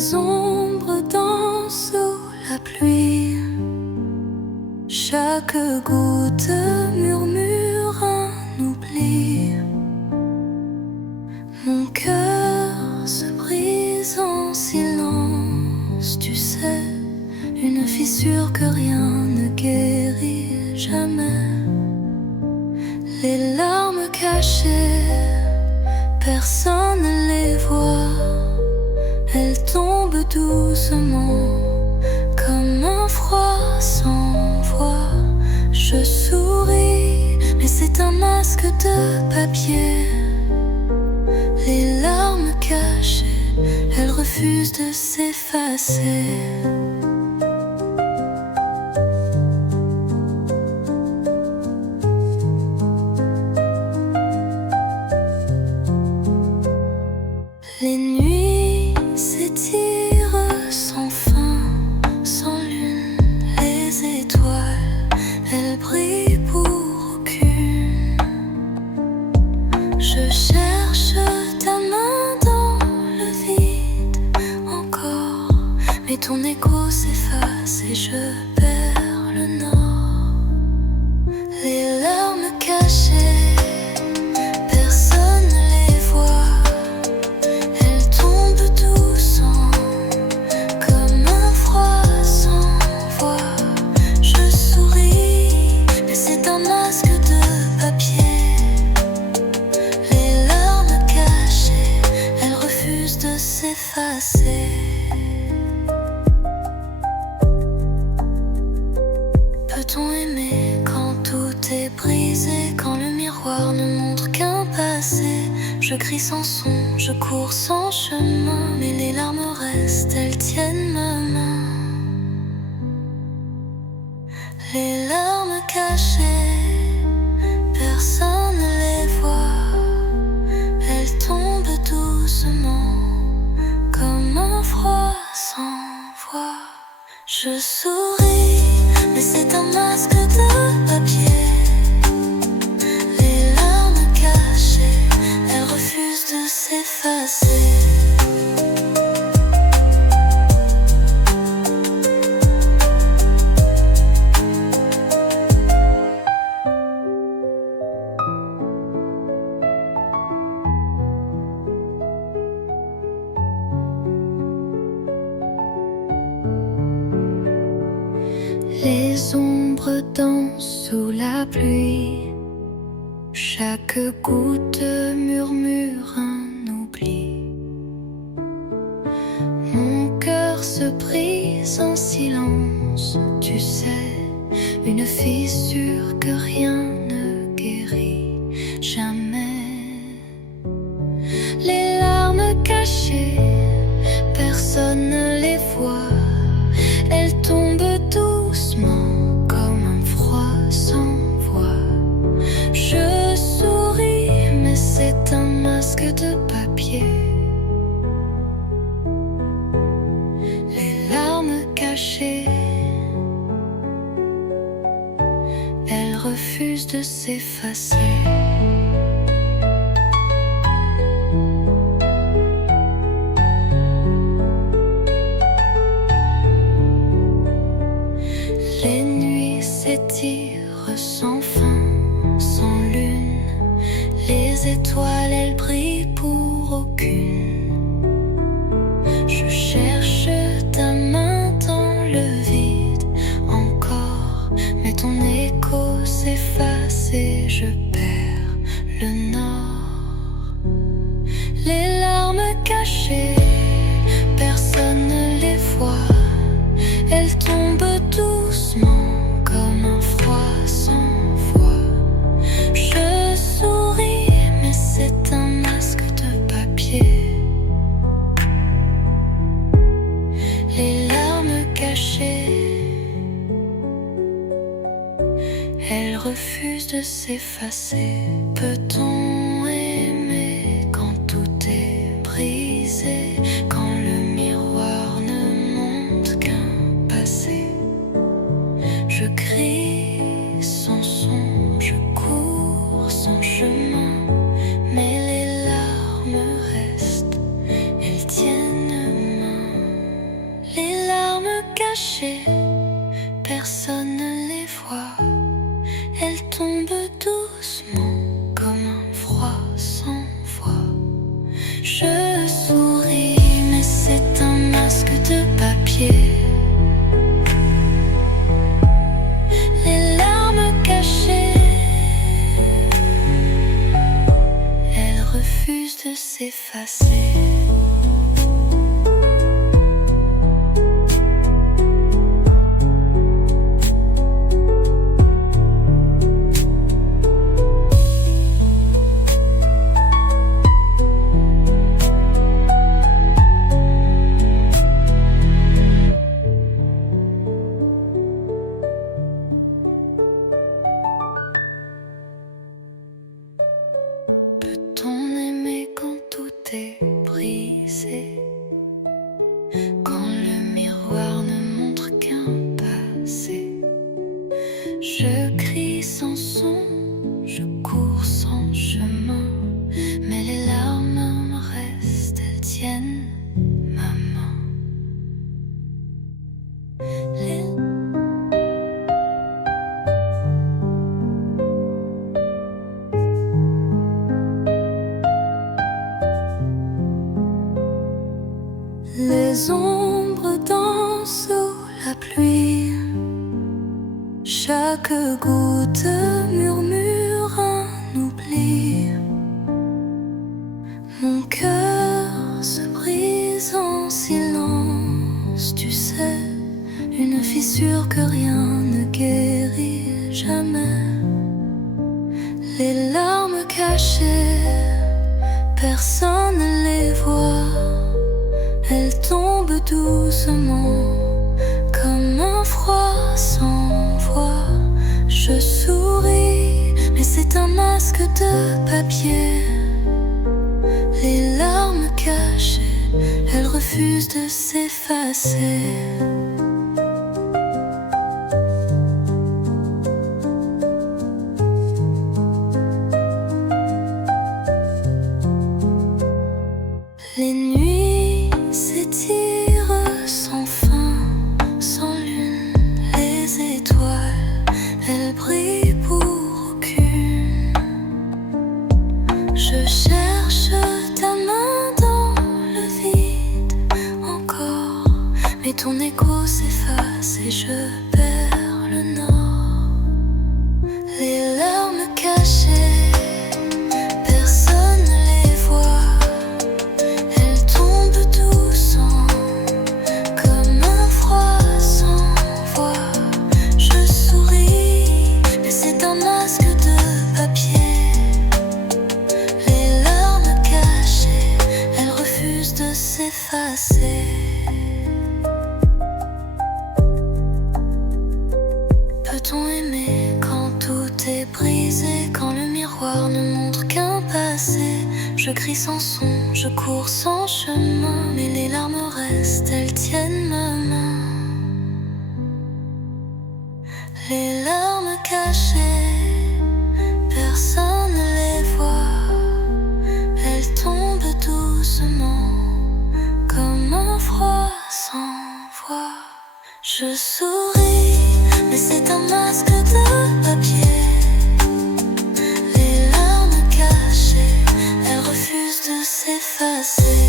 Les ombres dansent sous la pluie, chaque goutte murmure un oubli. Mon cœur se brise en silence, tu sais, une fissure que rien ne guérit jamais. Les larmes cachées, personne ne les voit. Elles tombent doucement, comme un froid sans voix. Je souris, mais c'est un masque de papier. Les larmes cachées, elles refusent de s'effacer. Les nuits s'étirent sans fin, sans lune, les étoiles, elles brillent pour aucune. Je cherche ta main dans le vide encore, mais ton écho s'efface et je perds le nord. Les larmes cachées, personne ne les voit. Elles tombent doucement, comme un froid sans voix. Je souris, mais c'est un masque de papier. Les larmes cachées, elles refusent de s'effacer. Peut-on aimer quand tout est brisé, quand le miroir ne montre qu'un passé? Je crie sans son, je cours sans chemin, mais les larmes restent, elles tiennent ma main. Les larmes cachées, personne ne les voit. Elles tombent doucement, comme un froid sans voix. Je souris, mais c'est un masque de papier. Les larmes cachées, elles refusent de s'effacer. Les ombres dansent sous la pluie, chaque goutte murmure un oubli. Mon cœur se brise en silence, tu sais, une fissure que rien ne guérit jamais. Les larmes cachées, personne ne les voit. Elles tombent doucement, comme un froid sans voix. Je souris, mais c'est un masque de papier. Les larmes cachées, elles refusent de s'effacer. Les nuits s'étirent sans fin, sans lune. Les étoiles, elles brillent pour aucune. Je cherche ta main dans le vide encore, mais ton écho s'efface et je perds le nord. Les larmes cachées, personne ne les voit. Elles tombent doucement, comme un froid sans voix. Je souris, mais c'est un masque de papier. Les larmes cachées, elles refusent de s'effacer. Peut-on aimer quand tout est brisé, quand le miroir ne montre qu'un passé? Je crie sans son, je cours sans chemin, mais les larmes restent, elles tiennent main. cachées, personne ne les voit. Elles tombent doucement comme un froid sans voix. Je souris, mais c'est un masque de papier. Les larmes cachées, elles refusent de s'effacer. Peut-on aimer quand tout est brisé, quand le miroir ne montre qu'un passé? Je crie sans son, je cours sans chemin, mais les larmes me restent, elles tiennent ma main. Les ombres dansent sous la pluie, chaque goutte murmure un oubli. Mon cœur se brise en silence, tu sais, une fissure que rien ne guérit jamais. Les larmes cachées, personne ne les voit. Elles tombent doucement comme un froid sans voix. Je souris, mais c'est un masque de papier. Les larmes cachées, elles refusent de s'effacer. Les nuits s'étirent sans fin, sans lune, les étoiles, elles brillent pour aucune. Je cherche ta main dans le vide encore, mais ton écho s'efface et je perds le nord. Les larmes cachées, personne ne les voit. Elles tombent doucement comme un froid sans voix. Je souris, mais c'est un masque de papier. Les larmes cachées, elles refusent de s'effacer. Peut-on aimer quand tout est brisé, quand le miroir ne montre qu'un passé? Je crie sans son, je cours sans chemin, mais les larmes restent, elles tiennent ma main. Les larmes cachées, personne ne les voit. Elles tombent doucement comme un froid sans voix. Je souris, mais c'est un masque de papier. Les larmes cachées, elles refusent de s'effacer.